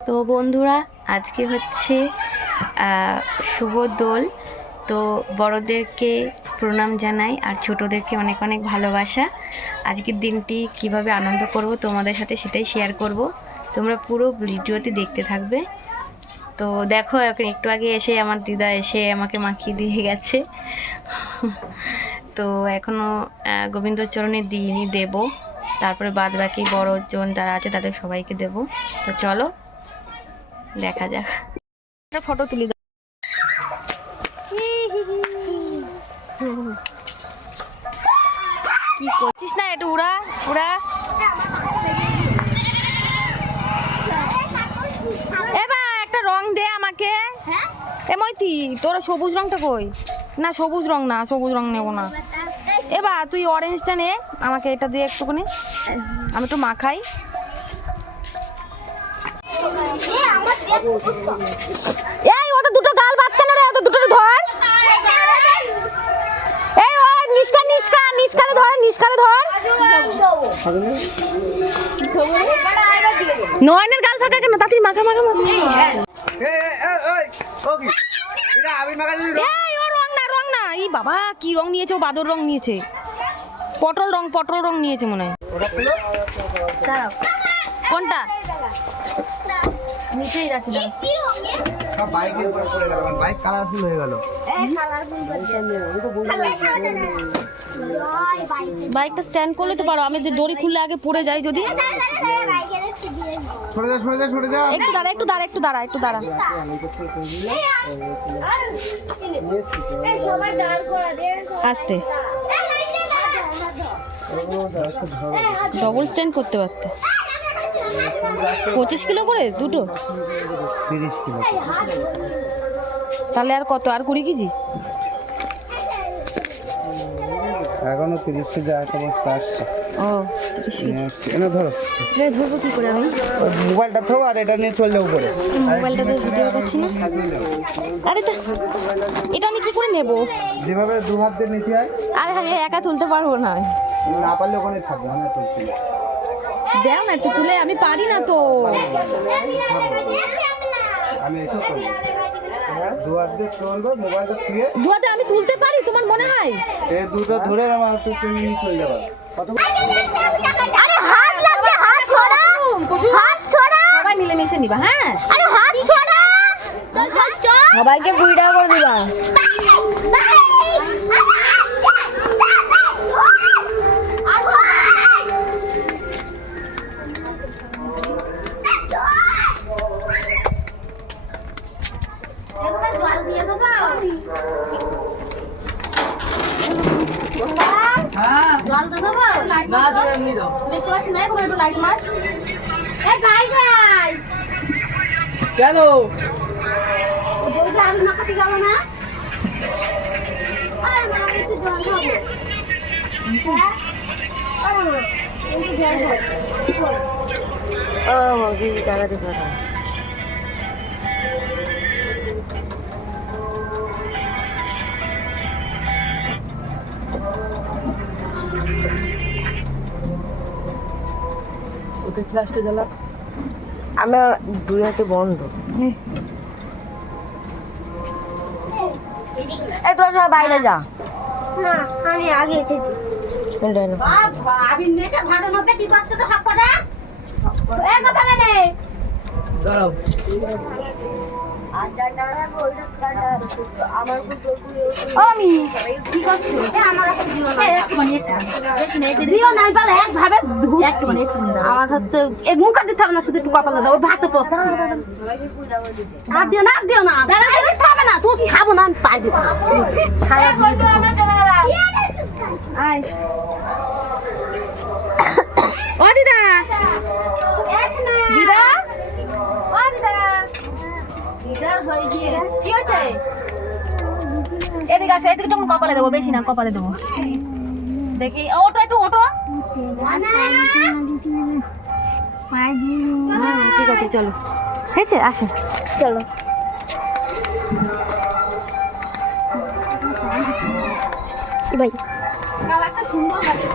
তো বন্ধুরা, আজকে হচ্ছে শুভ দোল। তো বড়দেরকে প্রণাম জানাই আর ছোটদেরকে অনেক অনেক ভালোবাসা। আজকের দিনটি কিভাবে আনন্দ করব তোমাদের সাথে সেটাই শেয়ার করব। তোমরা পুরো ভিডিওটি দেখতে থাকবে। তো দেখো, এখন একটু আগে এসে আমার দিদা এসে আমাকে মাখিয়ে দিয়ে গেছে। তো এখনও গোবিন্দচরণে দিইনি, দেব। তারপরে বাদ বাকি বড়জন যারা আছে তাদের সবাইকে দেব। তো চলো দেখা যাক, ফটো তুলি। কি করছিস না, একটু উড়া উড়া। এবার একটা রং দে আমাকে। এ মইতি, তোর সবুজ রংটা কই? না সবুজ রং না, সবুজ রং নেবো না। এবার তুই অরেঞ্জটা নে, আমাকে এটা দিয়ে একটুখানি আমি একটু মাখাই। এই ওটা দুটো গাল বাদ কেন রে? ওটা দুটো ধর। এই ওই নিষ্কালে ধর, নিষ্কালে ধর। নয়নের গাল ফাঁকা কেন? তাড়াতাড়ি মাখা মাখা মাখা। এই ও রং না। এই বাবা কি রং নিয়েছে? ও বাদর রং নিয়েছে, পটল রং নিয়েছে মনে হয়। কোনটা? নিচেই রাখি না। সব বাইকের উপরে পড়ে গেল, বাইক কালারফুল হয়ে গেল। বাইকটা স্ট্যান্ড করলে তো পারো, আমি দড়ি খুললে আগে পড়ে যাই যদি। সরে যা। একটু দাঁড়া। আস্তে। ডবল স্ট্যান্ড করতে পারতে। 25 কিলো করে দুটো, 30 কিলো। তাহলে আর কত? আর 20 কেজি। এখনো 30 কেজি একটা বস্তা আসছে। ও 30 কেজি। এনে ধরো। এটা ধরবো কি করে আমি? মোবাইলটা থো আর এটা নিয়ে চলে যাও উপরে। মোবাইলটাতে ভিডিও করছি না। আরে এটা আমি কি করে নেব? যেভাবে দু হাত দিয়ে নিতে হয়। আরে আমি একা তুলতে পারবো না। না পারলে ওখানে থাকবে, আমি তুলছি। দেও না একটু তুলে, আমি পারি না তো। আমি এসে করব। দু হাত দিয়ে চলবে, মোবাইলটা ছুঁয়ে। দু হাতে আমি তুলতে পারি তোমার মনে হয়? এই দুটো ধরে আমার তুই নিয়ে চলে যাবে। আরে হাত লাগবে, হাত ছড়া, হাত ছড়া। সবাই মিলে মিশে নিবা। হ্যাঁ আরে হাত ছড়া, চল সবাইকে 20 টাকা করে দিবা। কেন? ওদের ফ্ল্যাশটা জ্বালা। আমার দুই হাতে বন্ধ। এই তোরা সব বাইরে যা। না আমি আগে এসেছি। দাঁড়াও। আমি কি করছি? দিও না, আমি পালে একভাবে আমার হচ্ছে এক মুখ দিতে হবে না, শুধু একটু কপালে দাও, ভাতে পড়ছে। আর দিও না দিতে হবে না, তুই কি খাবো না, আমি পাই দিতে সারা আয়। ও দিদা, দিদা, ও দিদা, কি হচ্ছে? এদিকে আসো, এদিকে একটু কপালে দেবো, বেশি না কপালে দেবো। দেখি ওটো, একটু ওটো। ঠিক আছে চলো, হয়েছে আসো চলো। ভাই কালারটা সুন্দর লাগে।